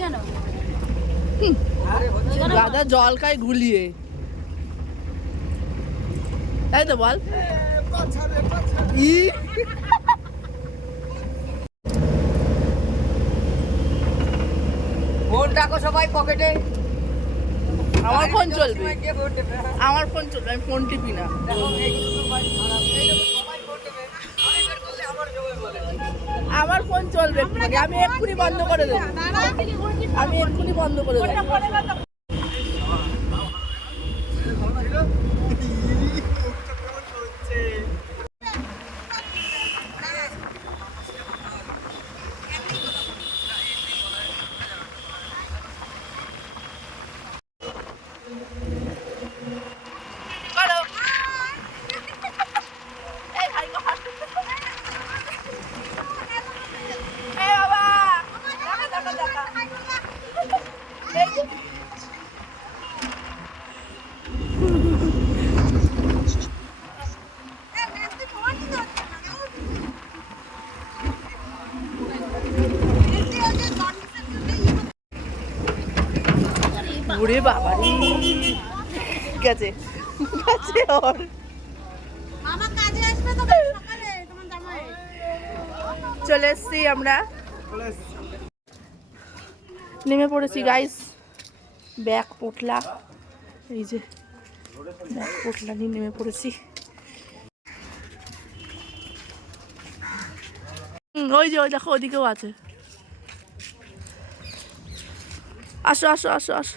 কেন? গাদা জল খায় গুলিয়ে। তাই তো বল? ই। ফোন রাখো সবাই পকেটে। আমার ফোন চলবে। আমার ফোন চলবে আমি ফোন টিপি না দেখো, এই কিন্তু ভাই খারাপ। এই দেখো, সবাই ভোট দেবে। আমি বের করলে আমার জবাই বলে। আমার ফোন চলবে। আমি এক্ষুনি বন্ধ করে দেবো। আমি এক্ষুনি বন্ধ করে দেবো করো। এই ভাই কর। এই বাবা। দেখা, দেখা, দেখা। এই যে। ওরে বাবা রে গেছে গেছে ওর। মামা কাজে আসবে তো সকালে তোমার জামাই। চলে এসছি আমরা। নেমে পড়েছি গাইস ব্যাগ পোটলা। এই যে ব্যাগ পোটলা নিয়ে নেমে পড়েছি। ওই যে ওই দেখো ওদিকেও আছে। আসো আসো আসো আসো।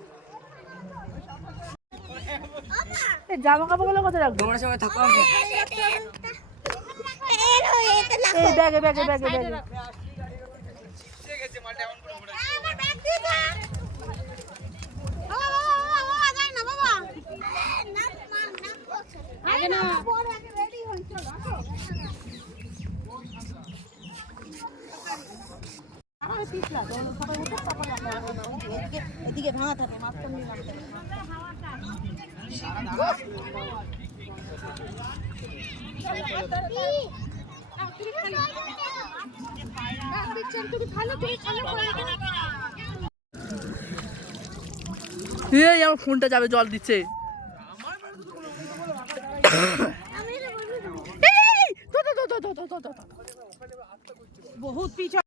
জামা কাপড়গুলো কোথায় রাখব? তোমরা সবাই থাকো এই ব্যাগে ব্যাগে ব্যাগে ব্যাগে। আগে না এদিকে ভাঙা থাকে দিয়ে লাগবে এই আমার ফোনটা যাবে জল দিচ্ছে। বহুত রিলস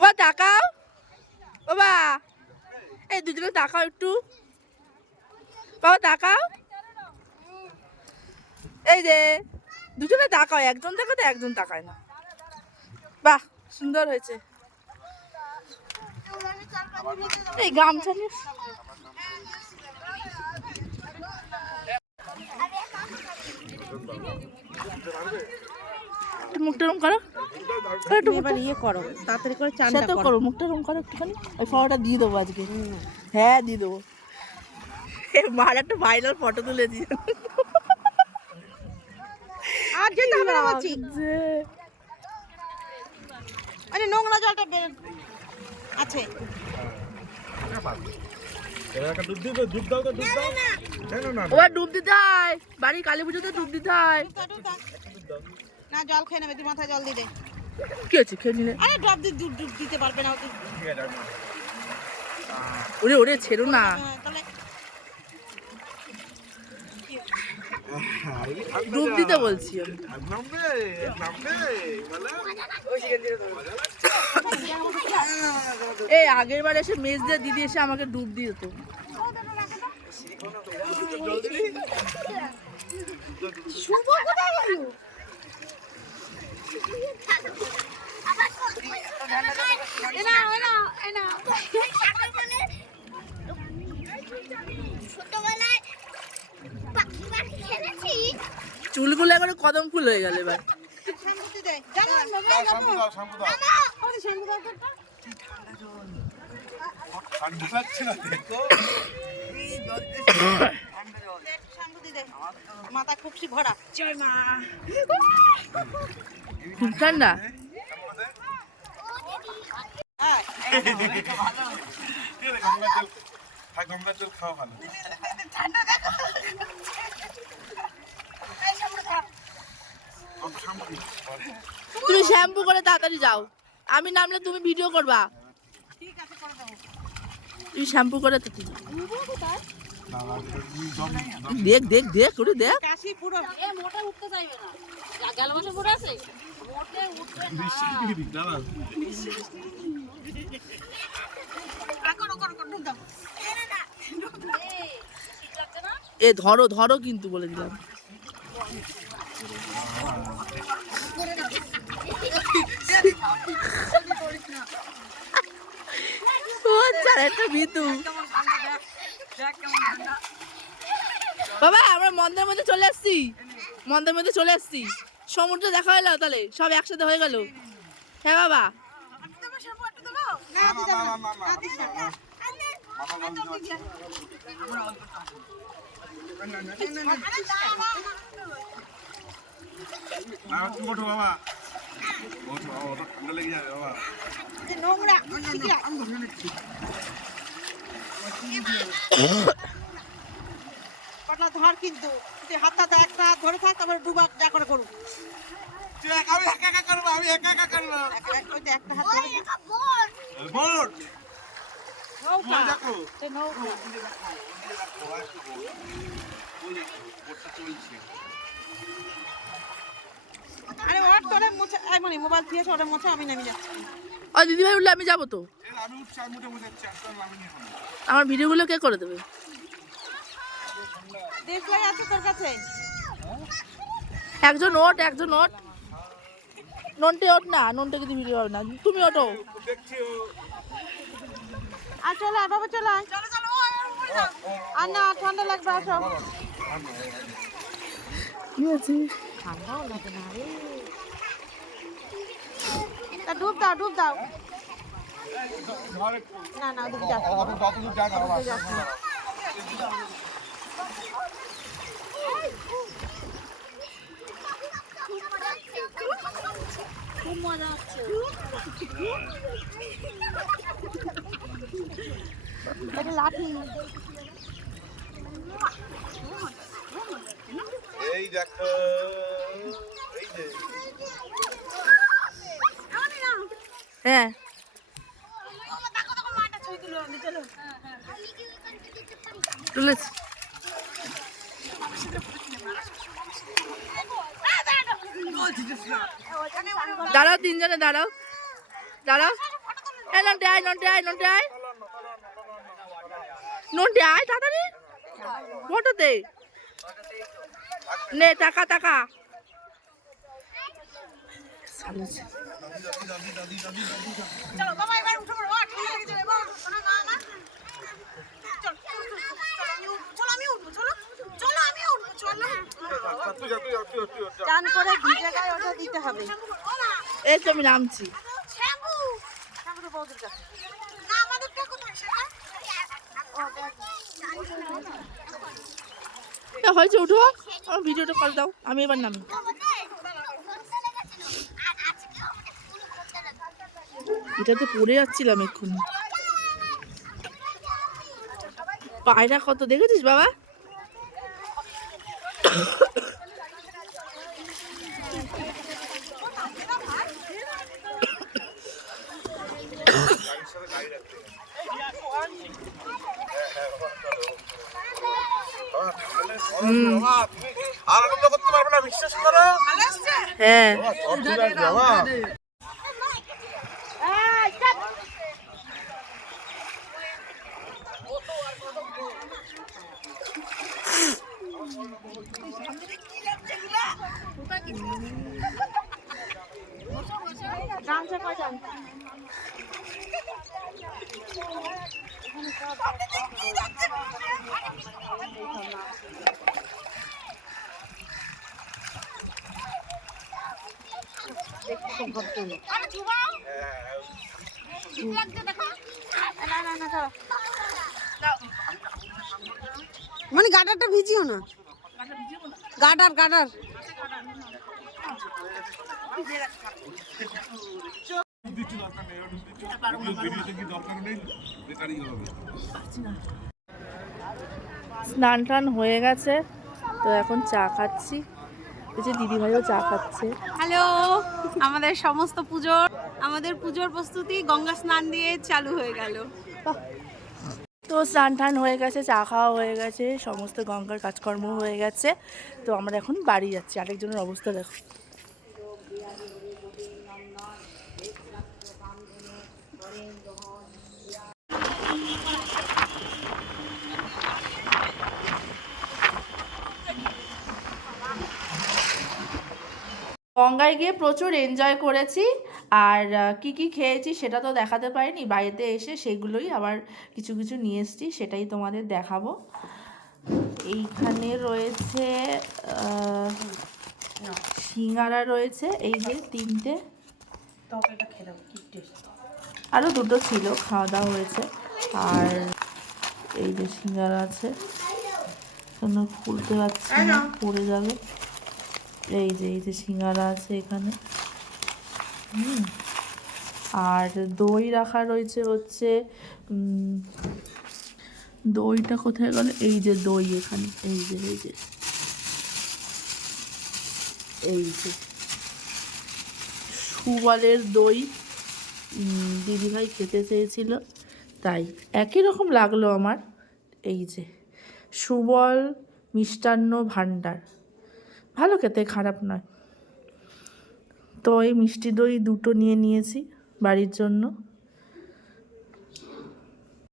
বাবা তাকাও। বাবা এই দুজনে তাকাও একটু। বাবা, তাকাও। এই যে, দুজনে তাকাও, একজন তাকায় তো একজন তাকায় না। বাহ, সুন্দর হয়েছে। এই গামছা নিয়ে মুখটা করো। করো একটু এবার ইয়ে করো তাড়াতাড়ি করে তো করো। মুখটা করো একটুখানি। ওই ফটোটা দিয়ে দেবো আজকে। হ্যাঁ দিয়ে দেবো। মার একটা ভাইরাল ফটো তুলে আর যেতে হবে না বলছি। যে আরে নোংরা জলটা বের আছে। ওবার ডুব দিতে হয়। বাড়ি কালী পুজোতে ডুব দিতে হয়। না জল খেয়ে নেবে তুই মাথায় জল দিলে কি হচ্ছে খেয়ে নিলে? আরে ডুব দিতে ডুব দিতে পারবে না ওরে ওরে ছেড়ো না হ্যাঁ, তাহলে ডুব দিতে বলছি এই আগের বার এসে মেজ দিয়ে দিদি এসে আমাকে ডুব দিয়ে তো ছোটবেলায় চুলগুলো একবারে কদম ফুল হয়ে গেল এবার শ্যাম্পুতে দে জানো দাও, শ্যাম্পু দাও, শ্যাম্পু দাও। ওরে শ্যাম্পু দাও তো ঠান্ডা লাগছে না ফুল হয়ে দি দে মাথা খুবসি ভরা ঠান্ডা ঠিক আছে, গঙ্গার জল হ্যাঁ, গঙ্গার জল খাওয়া ভালো। কত শ্যাম্পু দিচ্ছিস? তুমি শ্যাম্পু করে তাড়াতাড়ি যাও। আমি নামলে তুমি ভিডিও করবা। ঠিক আছে করে দেবো তুমি শ্যাম্পু করে তাড়াতাড়ি জল দাও। দেখ দেখ দেখ, ওরে দেখ। কাশি পুরো এ মোটে উঠতে চাইবে না গেল মাসে পড়ে আছে মোটে উঠবে না দাও না এ ধরো ধরো কিন্তু বলে দিলাম। বাবা আমরা মন্দের মধ্যে চলে আসছি। মন্দের মধ্যে চলে আসছি। সমুদ্র দেখা হলো তাহলে, সব একসাথে হয়ে গেল। হ্যাঁ বাবা। দেবো না ওঠো বাবা। ওঠো, বাবা, ঠান্ডা লেগে যাবে বাবা। নোংরা শিখিরা ধর কিন্তু। তুই হাতটা একটা হাত ধরে থাক তারপরে দুবার যা করে করু তুই একা- আমি একা একা করব, আমি একা একা করব। এক- এক- একটা হাত বোট, চলছে। আরে ওর তোরে মুছে মানে মোবাইল দিয়ে ওরে মুছে আমি নেমে যাচ্ছি। ও দিদিভাই উঠলে আমি যাব তো। আমার ভিডিওগুলো কে করে দেবে? দেশলাই আছে তোর কাছে? একজন ওট একজন ওট ননটে ওট না ননটে কিন্তু ভিডিও হবে না। তুমি ওটো আর চলে বাবা চলে আর না ঠান্ডা লাগবে আসো। কি আছে তা ডুব দাও ডুব দাও। না না না। অতদূর যাক না না। খুব মজা হচ্ছে এটা লাঠি এই দেখো হ্যাঁ। তুলেছি। দাঁড়াও তিনজনে, দাঁড়াও। দাঁড়াও। এই নন্টে, আয় নন্টে আয় নন্টে আয়। নন্টে, আয়, তাড়াতাড়ি। ফটোতে নে, টাকা টাকা। চান করে ভিজে গায়ে ওটা দিতে হবে। এই তো আমি নামছি। হয়েছে উঠো। আমার ভিডিওটা কল দাও। আমি এবার নামি। এটাতে পড়ে যাচ্ছিলাম এক্ষুনি পায়রা কত দেখেছিস বাবা বিশ্বাস করো হ্যাঁ মানে গাডারটা ভিজিও না? গাডার গাডার। স্নান টান হয়ে গেছে তো এখন চা খাচ্ছি। যে দিদিভাইও চা খাচ্ছে। হ্যালো আমাদের সমস্ত পুজোর আমাদের পুজোর প্রস্তুতি গঙ্গা স্নান দিয়ে চালু হয়ে গেল। তো স্নান টান হয়ে গেছে, চা খাওয়া হয়ে গেছে, সমস্ত গঙ্গার কাজকর্ম হয়ে গেছে। তো আমরা এখন বাড়ি যাচ্ছি, আরেকজনের অবস্থা দেখো। গঙ্গায় গিয়ে প্রচুর এনজয় করেছি। আর কি কি খেয়েছি সেটা তো দেখাতে পারিনি। বাড়িতে এসে সেগুলোই আবার কিছু কিছু নিয়ে এসেছি সেটাই তোমাদের দেখাবো। এইখানে রয়েছে সিঙ্গারা রয়েছে এই যে তিনটে। আরও দুটো ছিল খাওয়া দাওয়া হয়েছে। আর এই যে সিঙ্গারা আছে খুলতে পারছি না পড়ে যাবে। এই যে এই যে সিঙ্গারা আছে এখানে। আর দই রাখা রয়েছে হচ্ছে দইটা কোথায় গেল? এই যে দই এখানে, এই যে এই যে। এই যে। সুবলের দই দিদিভাই খেতে চেয়েছিল, তাই একই রকম লাগল আমার। এই যে, সুবল মিষ্টান্ন ভাণ্ডার। ভালো খেতে, খারাপ নয়। তো এই মিষ্টি দই দুটো নিয়ে নিয়েছি বাড়ির জন্য।